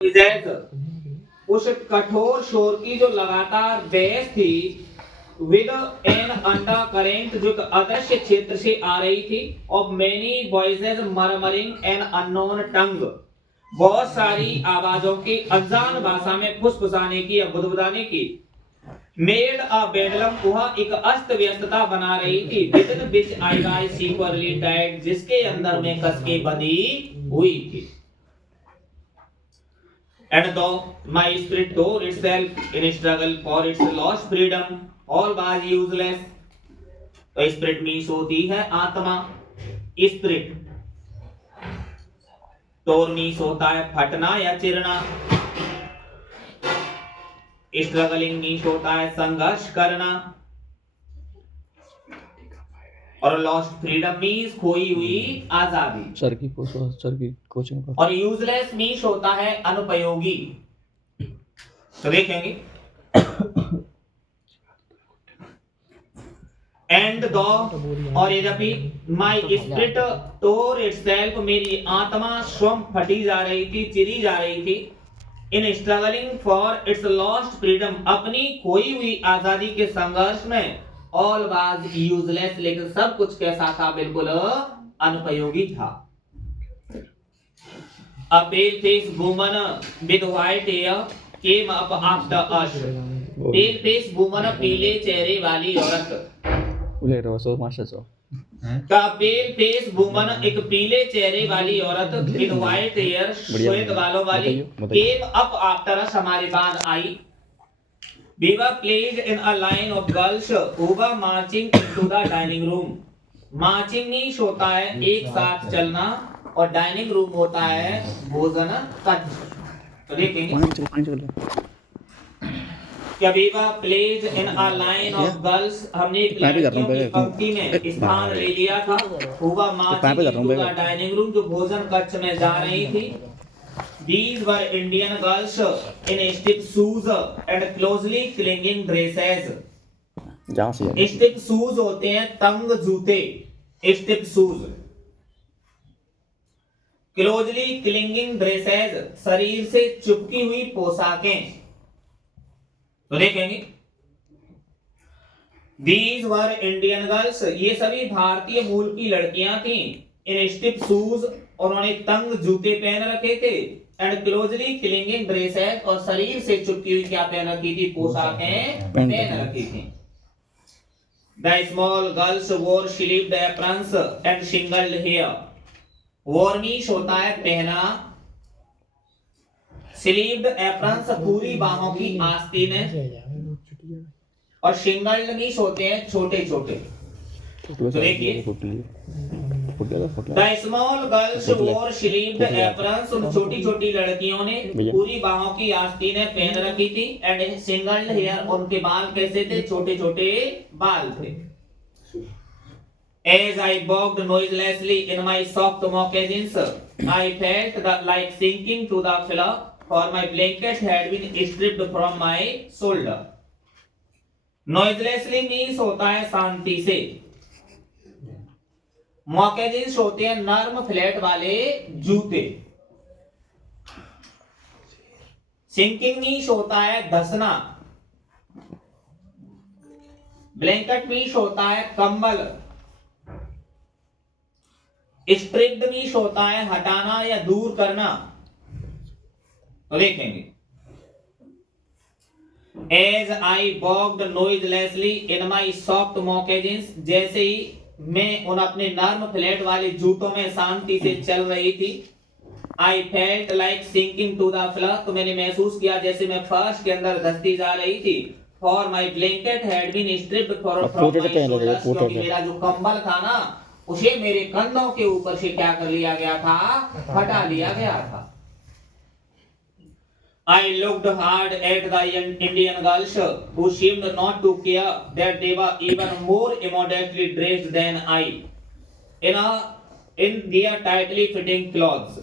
उस कठोर शोर की जो लगातार बहस थी विद एन अंडर करेंट जो अदृश्य क्षेत्र से आ रही थी of many voices murmuring an unknown tongue, बहुत सारी आवाजों की अनजान भाषा में फुसफुसाने की या बुदबुदाने की, मेड अ बेडलम, वह एक अस्त व्यस्तता बना रही थी within which I was securely tied, जिसके अंदर में कसके बंधी हुई थी। And though my spirit tore itself in struggle for its lost freedom, all was useless. तो स्पिरिट मीन्स होती है आत्मा, स्पिरिट तोर मीन्स होता है फटना या चिरना, स्ट्रगलिंग मीन्स होता है संघर्ष करना, और लॉस्ट फ्रीडम मीन्स खोई हुई आजादी। सर की कोचिंग पर। और यूजलेस मीन्स होता है अनुपयोगी। तो देखेंगे एंड दो और यद्यपि माई स्पिरिट टोर इटसेल्फ, मेरी आत्मा स्वयं फटी जा रही थी, चिरी जा रही थी, in struggling for its lost freedom, अपनी खोई हुई आजादी के संघर्ष में, ऑल वाज यूजलेस, लेकिन सब कुछ कैसा था, बिल्कुल अनुपयोगी था। A pale faced woman with white hair came up after us. Pale faced woman, पीले चेहरे वाली औरत। का पेल फेस वुमन, एक पीले चेहरे वाली औरत विद व्हाइट हेयर, श्वेत बालों वाली, केम अप आफ्टर अस, हमारे बाद आई। We were placed in a line of girls who were marching into the dining room. Marching means होता है एक साथ चलना, और डाइनिंग रूम होता है भोजन कक्ष। तो देखेंगे We were placed in a line of girls, हमने एक लड़कियों की पंक्ति में स्थान ले लिया था। who were marching into the dining room, जो भोजन कक्ष में जा रही थी। These were Indian girls in stiff shoes and closely clinging dresses. Stiff shoes होते हैं तंग जूते, stiff shoes. Closely clinging dresses, शरीर से चिपकी हुई पोशाकें। तो देखेंगे These were Indian girls, ये सभी भारतीय मूल की लड़कियां थीं। इन स्टिफ शूज, उन्होंने तंग जूते पहन रखे थे, एंड क्लोजली क्लिंगिंग ड्रेसेस, और शरीर से चिपकी हुई क्या पहन रखी थी, पोशाकें पहन रखी थी। The small girls wore sleeved aprons and singled hair. Wore means होता है पहना, sleeved aprons पूरी बाहों की आस्तीनें, और singled मीन्स होते हैं छोटे छोटे। तो देखिए The small girls wore sleeved aprons, उन छोटी छोटी लड़कियों ने पूरी बाहों की आस्तीनें पहन रखी थी, एंड singled hair, उनके बाल कैसे थे, छोटे छोटे बाल थे। As I walked noiselessly in my soft moccasins, I felt like sinking to the floor, for my blanket had been stripped from my shoulder. Noiselessly means होता है शांति से, मोकेजिन्स होते हैं नर्म फ्लैट वाले जूते, सिंकिंग मीन्स होता है धसना, ब्लैंकेट मीन्स होता है कंबल, स्ट्रिप्ड मीन्स होता है हटाना या दूर करना। तो देखेंगे As I walked noiselessly in my soft moccasins, जैसे ही मैं उन अपने नर्म फ्लैट वाले जूतों में शांति से चल रही थी, I felt like sinking to the floor, तो मैंने महसूस किया जैसे मैं फर्श के अंदर धसती जा रही थी। For my blanket had been stripped from my shoulders, क्योंकि मेरा जो कंबल था ना, उसे मेरे कंधों के ऊपर से क्या कर लिया गया था, हटा लिया गया था। I looked hard at the Indian girls who seemed not to care that they were even more immodestly dressed than I in their tightly fitting clothes.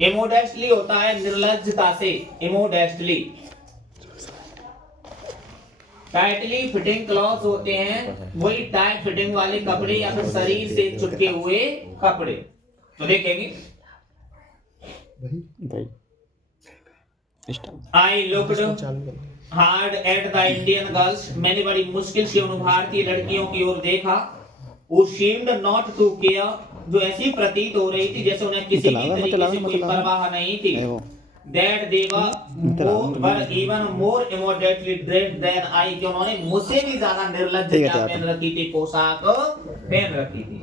Immodestly होता है निर्लज्जता से, immodestly। टाइटली फिटिंग क्लॉथ होते हैं वही tight fitting वाले कपड़े या फिर शरीर से चिपके हुए कपड़े। तो देखेंगे भाई start I looked hard at the Indian girls. मैंने बड़ी मुश्किल से उन भारतीय लड़कियों की ओर देखा. Who seemed not to care, जो ऐसी प्रतीत हो रही थी जैसे उन्हें किसी भी तरीके से कोई परवाह नहीं थी. That they were even more immodestly dressed than I, कि उन्होंने मुझसे भी ज्यादा निर्लज्ज क्या पहन रखी थी, पोशाक पहन रखी थी.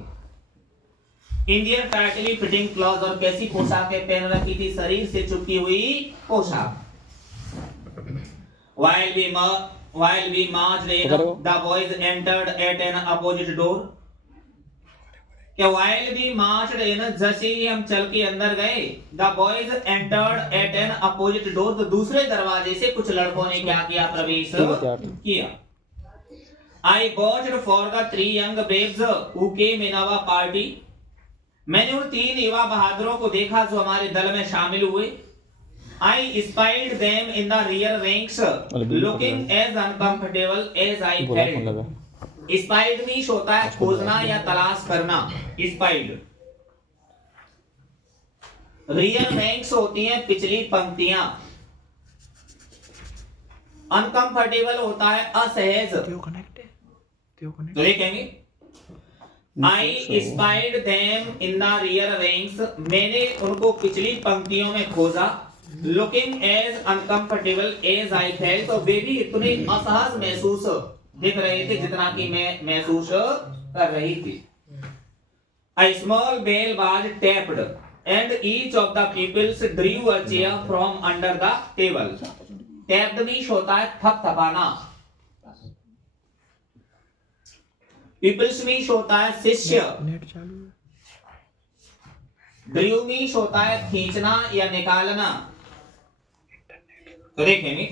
इंडियन टाइटली फिटिंग क्लॉथ, और कैसी पोशाकें पहन रखी थी, शरीर से चुपकी हुई पोशाक. While we marched in, the boys entered at an opposite door. क्या while we marched in, जैसे ही हम चल के अंदर गए, the boys entered at an opposite door, तो दूसरे दरवाजे से कुछ लड़कों ने क्या किया, प्रवेश किया. I watched for the 3 young braves who came in our party. मैंने उन 3 युवा बहादुरों को देखा जो हमारे दल में शामिल हुए. I spied them in the rear ranks, looking as uncomfortable as I felt. Spied means होता है खोजना या तलाश करना. Spied. Rear ranks होती हैं पिछली पंक्तियां. Uncomfortable होता है असहज. तो देखेंगे. I spied them in the rear ranks. मैंने उनको पिछली पंक्तियों में खोजा. Looking as uncomfortable as I felt, तो वे भी इतने असहज महसूस दिख रहे थे जितना कि मैं महसूस कर रही थी. A small bell was tapped, and each of the pupils drew a chair from under the table. Tapped means होता है थपथपाना. Pupils मीन्स होता है शिष्य. Drew मीन्स होता है खींचना या निकालना. तो देखेंगे.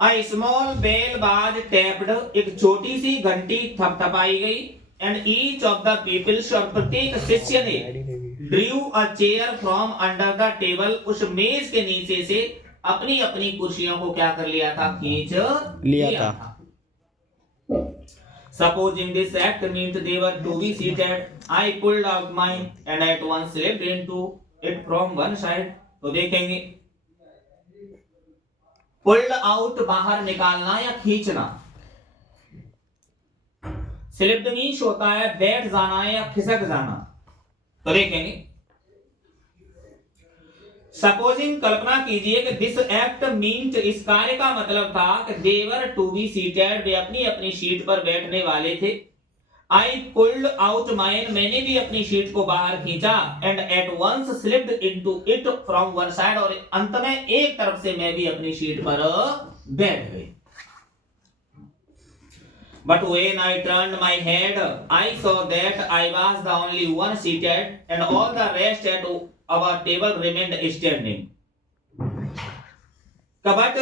A small bell was tapped, एक छोटी सी घंटी थपथपाई गई. And each of the pupils, और प्रत्येक शिष्य ने drew a chair from under the table, उस मेज के नीचे से अपनी अपनी कुर्सियों को क्या कर लिया था, खींच लिया था. Supposing this act meant they were to be seated, I pulled out mine and at once slipped into it from one side. तो देखेंगे. Pulled out बाहर निकालना या खींचना. Slipped मीन्स होता है बैठ जाना या खिसक जाना. तो देखेंगे. Supposing कल्पना कीजिए कि this act meant, इस कार्य का मतलब था कि they were to be seated, वे अपनी अपनी सीट पर बैठने वाले थे. I pulled out mine, मैंने भी अपनी सीट को बाहर खींचा. And at once slipped into it from one side, और अंत में एक तरफ से मैं भी अपनी सीट पर बैठ गई. But when I turned my head, I saw that I was the only one seated, and all the rest at our table remained standing. But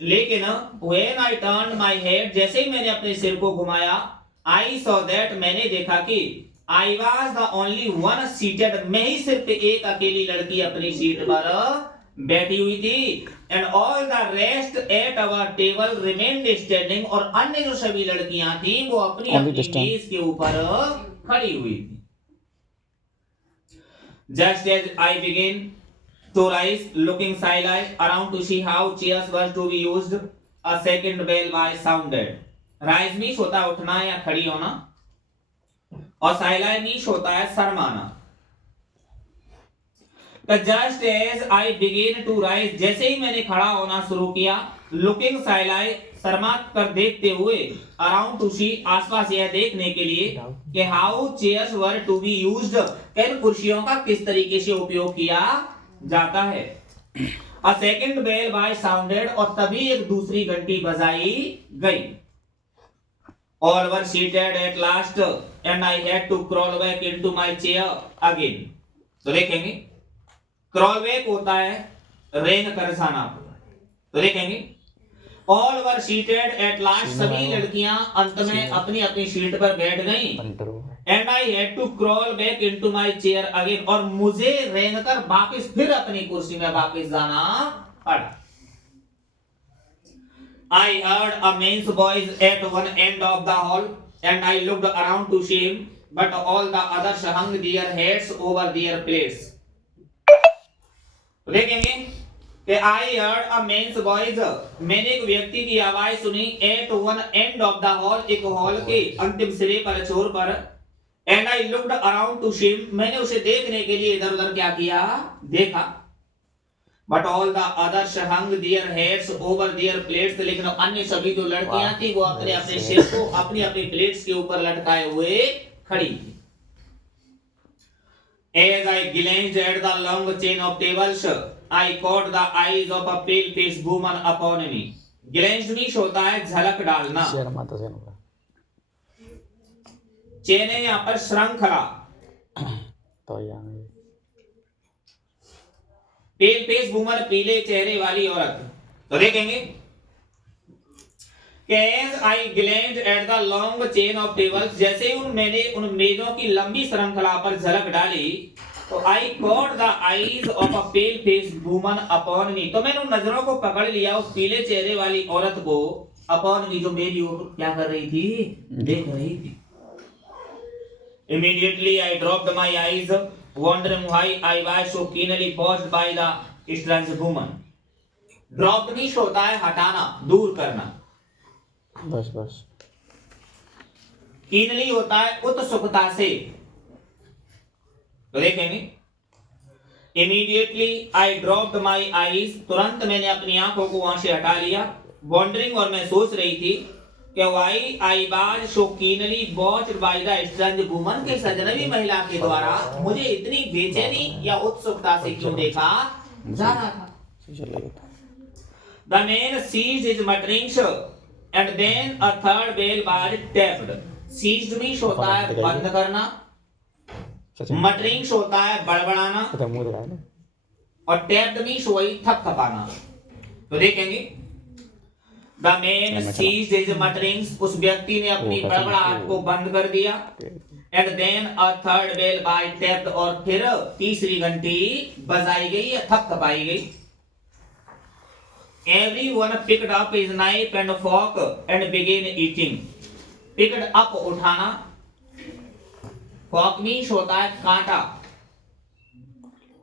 लेकिन when I turned my head, जैसे ही मैंने अपने सिर को घुमाया, I saw that, मैंने देखा कि I was the only one seated, मैं ही सिर्फ एक अकेली लड़की अपनी सीट पर बैठी हुई थी. And all the rest at our table remained standing, और अन्य जो सभी लड़कियां थी वो अपनी अपनी मेज के ऊपर खड़ी हुई थी. Just as I began to rise, looking sideways around to see how chairs were to be used, a second bell was sounded. Rise means होता है उठना या खड़ी होना, और sideways means होता है शर्माना. Just as I began to rise, जैसे ही मैंने खड़ा होना शुरू किया, looking sideways, शर्मा कर देखते हुए, around to see, आसपास यह देखने के लिए कि how chairs were to be used, किन कुर्सियों का किस तरीके से उपयोग किया जाता है. A second bell was sounded, और तभी एक दूसरी घंटी बजाई गई. All were seated at last, and I had to crawl back into my chair again. तो देखेंगे. Crawl back होता है रेंग कर जाना. तो देखेंगे. All were seated at last, सभी लड़कियां अंत में अपनी अपनी सीट पर बैठ गईं. And I had to crawl back into my chair again, और मुझे रेंग कर वापस फिर अपनी कुर्सी में वापस जाना पड़ा. I heard a men's voice at one end of the hall, and I looked around to see him, but all the others hung their heads over their plates. तो देखेंगे कि I heard a man's voice, मैंने एक व्यक्ति की आवाज सुनी at one end of the hall, एक हॉल के अंतिम सिरे पर, छोर पर। And I looked around to see, मैंने उसे देखने के लिए इधर उधर क्या किया, देखा। But all the others hung their heads over their plates, लेकिन अन्य सभी जो लड़कियां थी वो अपने अपने सिर को अपनी अपनी प्लेट्स के ऊपर लटकाए हुए खड़ी थी। As I glanced at the long chain of tables, I caught the eyes of a pale-faced woman upon me. Glanced means होता है झलक डालना। शेर माता से नुका चेन है यहाँ पर श्रृंखला। तो यहाँ पेल फेस वुमन, पीले चेहरे वाली औरत। तो देखेंगे As I glanced at the long chain of tables, जैसे मैंने उन मेजों की लंबी श्रृंखला पर झलक डाली, तो I caught the eyes of a pale faced woman upon me, तो मैंने उन नजरों को पकड़ लिया उस पीले चेहरे वाली औरत को, upon me, जो मेरी ओर क्या कर रही थी, देख रही थी। Immediately I dropped my eyes, wondering why I was so keenly watched by the strange woman. Dropped means होता है हटाना, दूर करना। बस बस कीनली होता है उत्सुकता से। तो देखेंगे immediately I dropped my eyes, तुरंत मैंने अपनी आंखों को वहां से हटा लिया। वॉन्डरिंग, और मैं सोच रही थी कि why I was so keenly watched by the strange woman, के अजनबी महिला के द्वारा मुझे इतनी बेचैनी या उत्सुकता से क्यों देखा जा रहा था। The man ceased his mutterings and then a third bell was tapped. Ceased means होता है बंद करना, मटरिंग्स होता है बड़बड़ाना, और टैप्ड मीन्स वही थपथपाना। तो देखेंगे the man ceased his mutterings, उस व्यक्ति ने अपनी बड़बड़ाहट को बंद कर दिया। And then a third bell was tapped, और फिर तीसरी घंटी बजाई गई या थपथपाई गई। Everyone picked up his knife and fork and began eating. Picked up उठाना, fork मीन्स होता है कांटा।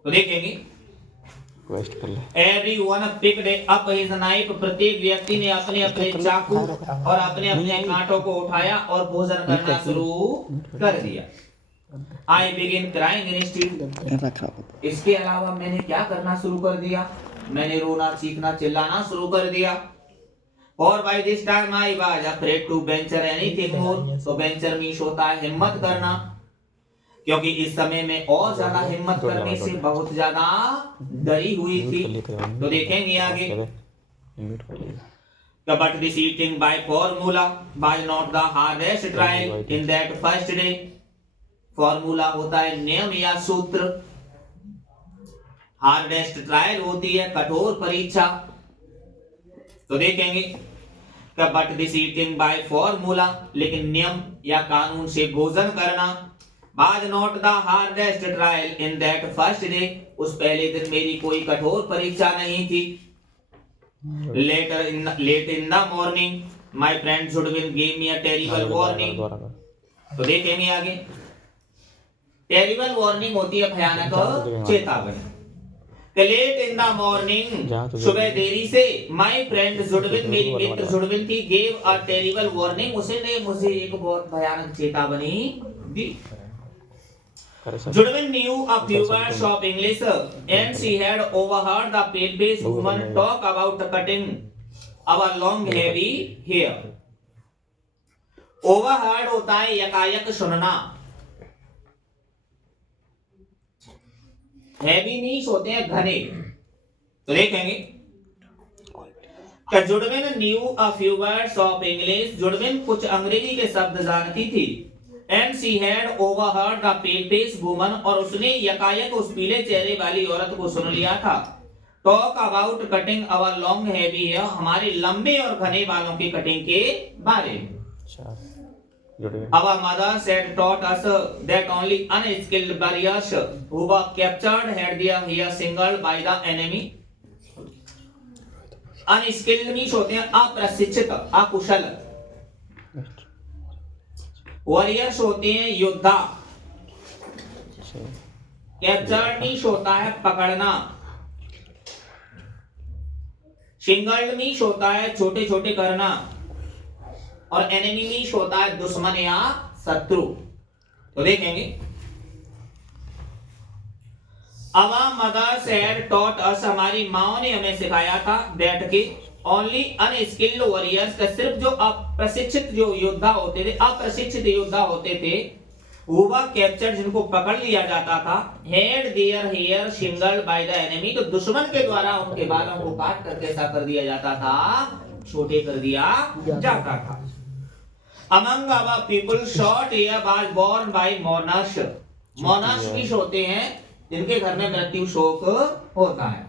तो देखेंगे वेस्ट कर ले। Everyone picked up his knife, प्रत्येक व्यक्ति ने अपने अपने चाकू और अपने अपने कांटों को उठाया और भोजन करना शुरू कर दिया। I began crying instead. इसके अलावा मैंने क्या करना शुरू कर दिया, मैंने रोना, चीखना, चिल्लाना शुरू कर दिया। और by this time I was afraid to venture anything more, तो venture मीन्स होता है हिम्मत करना, क्योंकि इस समय में और ज्यादा हिम्मत करने से बहुत ज्यादा डरी हुई थी। तो देखेंगे आगे। But this eating by formula was not the hardest trial in that first day. Formula होता है नियम या सूत्र, हार्डेस्ट ट्रायल होती है कठोर परीक्षा। तो देखेंगे but this eating by formula, लेकिन नियम या कानून से भोजन करना, was not the hardest trial in that first day, उस पहले दिन मेरी कोई कठोर परीक्षा नहीं थी। Late in the morning my friend Judewin gave me a terrible warning. तो देखेंगे आगे। टेरिबल वार्निंग होती है भयानक चेतावनी। लेट इन द मॉर्निंग, सुबह देरी से, माय फ्रेंड जुडविन, मेरी मित्र जुडविन थी, गेव अ टेरिबल वार्निंग, उसने मुझे एक बहुत भयानक चेतावनी दी। जुडविन knew a few words of English and she had overheard the pale-faced woman talk about cutting our long heavy hair. Overheard होता है यकायक सुनना, हैवी मीन्स होते हैं घने। तो देखेंगे Judewin knew a few words of English, Judewin कुछ अंग्रेजी के शब्द जानती थी। And she had overheard the pale-faced woman, और उसने यकायक उस पीले चेहरे वाली औरत को सुन लिया था। Talk about cutting our long heavy hair, हमारे लंबे और घने बालों की कटिंग के बारे में। Our mothers had taught us that only unskilled warriors who were captured had their hair singled by the enemy. Unskilled means होते हैं अप्रशिक्षित, अकुशल। वॉरियर्स होते हैं योद्धा। कैप्चर्ड मीन्स होता है पकड़ना। सिंगल्ड मीन्स होता है छोटे छोटे करना, और एनिमी मीन्स होता है दुश्मन या शत्रु। तो देखेंगे, our mothers had taught us, हमारी माओ ने हमें सिखाया था, दैट कि ओनली अनस्किल्ड वॉरियर्स, का सिर्फ जो अप्रशिक्षित जो योद्धा होते थे, अप्रशिक्षित योद्धा होते थे, वो कैप्चर जिनको पकड़ लिया जाता था, had their hair shingled by the enemy, तो दुश्मन के द्वारा उनके बालों को काट कर कैसा कर दिया जाता था, छोटे कर दिया जाता था। Among our people short hair was borne by mourners, mourners भी होते हैं जिनके घर में मृत्यु शोक होता है।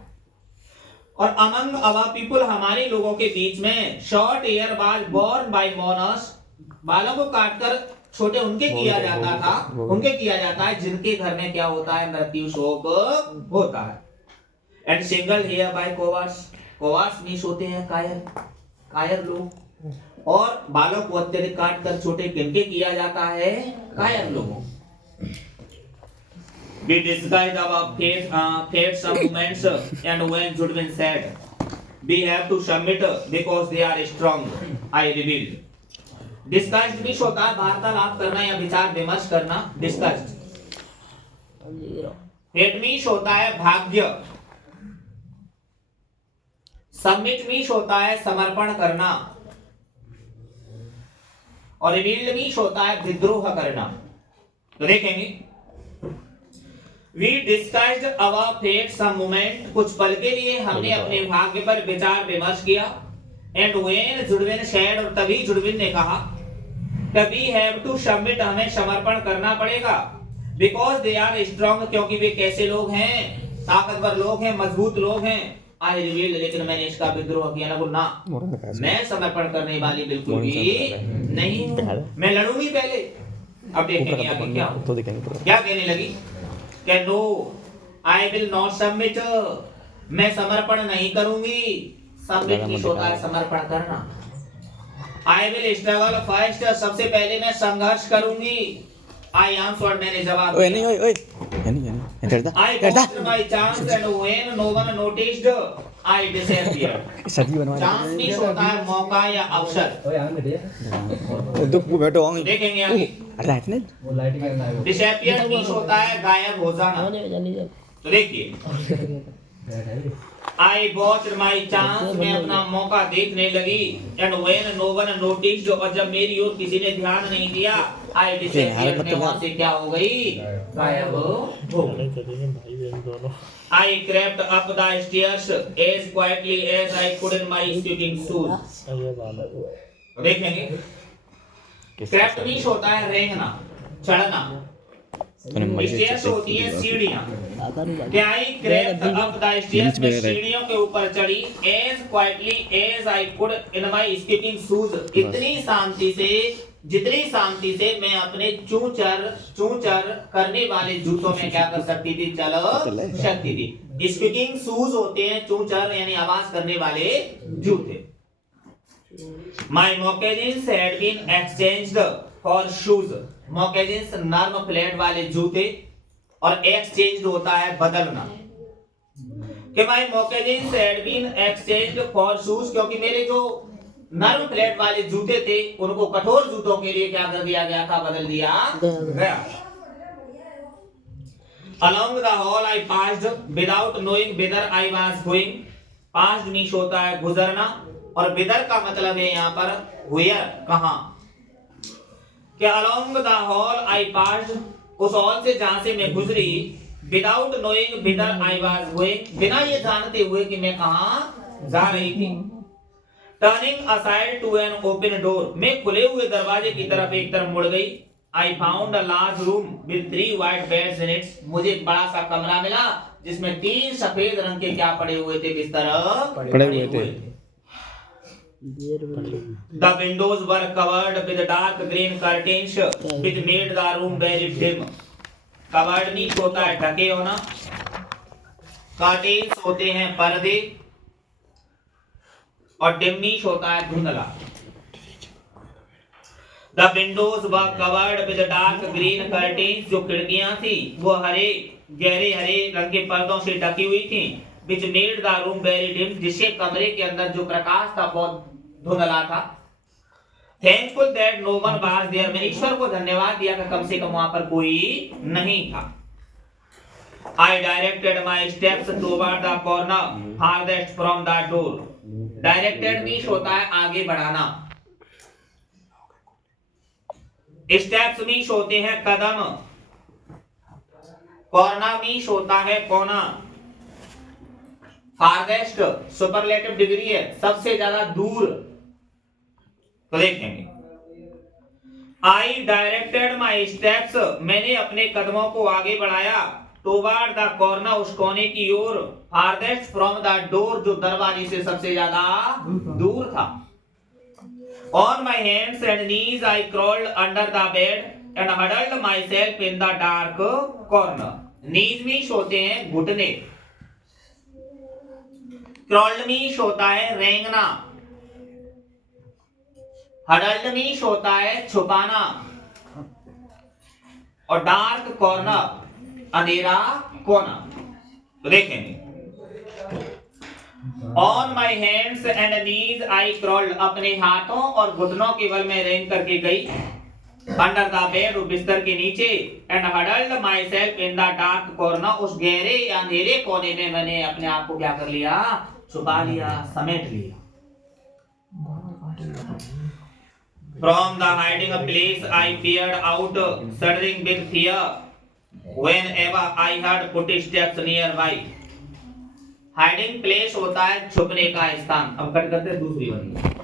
और अमंग आवर पीपल, हमारे लोगों के बीच में, short hair was borne by mourners, बालों को काटकर छोटे उनके किया जाता था, उनके किया जाता है जिनके घर में क्या होता है, मृत्यु शोक होता है। And single hair by cowards, cowards means होते हैं कायर, कायर लोग, और बालों को अत्यधिक काट कर छोटे किनके किया जाता है, कायर लोगों। We disguised our fates some moments, and when Judwin said, "We have to submit because they are strong," I revealed. Disguised भी होता है वार्तालाप करना या विचार विमर्श करना, disguised। Fate मीन्स होता है भाग्य, सबमिट मीन्स होता है समर्पण करना, और रिवील्ड मीन्स होता है विद्रोह करना। तो देखेंगे, we discussed our fate some moment, कुछ पल के लिए हमने अपने भाग्य पर विचार विमर्श किया। एंड व्हेन जुडविन सेड, और तभी जुडविन ने कहा, वी हैव टू सबमिट, हमें समर्पण करना पड़ेगा, बिकॉज दे आर स्ट्रांग, क्योंकि वे कैसे लोग हैं, ताकतवर लोग हैं, मजबूत लोग हैं। आई रिवील्ड, लेकिन मैंने इसका विद्रोह किया ना, मैं समर्पण करने वाली बिल्कुल भी नहीं हूं, मैं लड़ूंगी पहले। अब देखेंगे आगे क्या क्या कहने लगी, कि no I will not submit, मैं समर्पण नहीं करूंगी, सबमिट की होता है समर्पण करना। आई विल स्ट्रगल फर्स्ट, सबसे पहले मैं संघर्ष करूंगी। आई आंसर्ड, मैंने जवाब दिया। नहीं ओए नहीं I watched my chance and when no one noticed, I disappeared. सब्जी बनवा चांस भी होता है मौका या अवसर। तो वो बैठो आऊंगी देखेंगे आगे। अरे इतने डिसअपियर भी होता है गायब हो जाना। तो देखिए, I watched my chance, मैं अपना मौका देखने लगी, and when no one noticed, और जब मेरी ओर किसी ने ध्यान नहीं दिया, I disappeared, मैं वहां से क्या हो गई, गायब हो गई। I crept up the stairs as quietly as I could in my skating shoes. देखेंगे, crept मीन्स होता है रेंगना, चढ़ना, स्टेयर्स होती है सीढ़ियां। क्या आई क्रेप्ट अप द स्टेयर्स, में सीढ़ियों के ऊपर चढ़ी, as quietly as I could in my skating shoes, इतनी शांति से, जितनी शांति से मैं अपने चूचर करने वाले जूतों में क्या कर सकती थी, चल सकती थी। स्पीकिंग शूज होते हैं चूचर यानी आवाज करने वाले जूते। My moccasins had been exchanged for shoes, मोकेजिन्स नर्म फ्लैट वाले जूते, और एक्सचेंज होता है बदलना। कि my moccasins had been exchanged for shoes, क्योंकि मेरे जो नर्म फ्लैट वाले जूते थे उनको कठोर जूतों के लिए क्या कर दिया गया था, बदल दिया गया। Along the hall I passed without knowing whither I was going, past means होता है गुजरना, और whither का मतलब है यहाँ पर where, कहाँ। कि along the hall I passed, उस हॉल से जहां से मैं गुजरी, without knowing whither I was going, बिना ये जानते हुए कि मैं कहां जा रही थी। Turning aside to an open door, मैं खुले हुए दरवाजे की तरफ एक तरफ मुड़ गई। I found a large room with 3 white beds in it, मुझे एक बड़ा सा कमरा मिला जिसमें 3 सफेद रंग के क्या पड़े हुए थे, बिस्तर पड़े हुए थे। The windows were covered with dark green curtains which made the room very dim. Covered means होता है ढके होना, curtains होते हैं पर्दे, और dim मीन्स होता है धुंधला। The windows were covered with dark green curtains, जो खिड़कियां थी वो गहरे हरे रंग के पर्दों से ढकी हुई थी। which made the room very dim, जिससे कमरे के अंदर जो प्रकाश था बहुत धुंधला था। Thankful that no one was there, मैंने ईश्वर को धन्यवाद दिया कि कम से कम वहां पर कोई नहीं था। I directed my steps toward the corner farthest from the door. Directed means होता है आगे बढ़ाना, स्टेप्स मीन्स होते हैं कदम, कॉर्नर मीन्स होता है कोना, फारदेस्ट सुपरलेटिव डिग्री है, सबसे ज्यादा दूर। तो देखेंगे आई डायरेक्टेड माई स्टेप्स, मैंने अपने कदमों को आगे बढ़ाया, टुवर्ड द कॉर्नर, उस कोने की ओर, फारदेस्ट फ्रॉम द डोर, जो दरवाजे से सबसे ज्यादा दूर था। On my hands and knees I crawled under the bed and huddled my self in the dark corner. Knees means होते हैं घुटने, क्रॉल्ड मीन्स होता है रेंगना, हडल्ड मीन्स होता है छुपाना, और डार्क कॉर्नर अंधेरा कोना। तो देखेंगे on my hands and knees I crawled, अपने हाथों और घुटनों के बल में रेंग करके गई, अंडर द बेड, बिस्तर के नीचे, and huddled my self in the dark corner, उस गहरे या अंधेरे कोने में मैंने अपने आप को क्या कर लिया, छुपा लिया, समेट लिया। From the hiding place I peered out, shuddering with fear, whenever I heard footsteps nearby. Hiding place होता है छुपने का स्थान। अब कट करते हैं दूसरी वाली।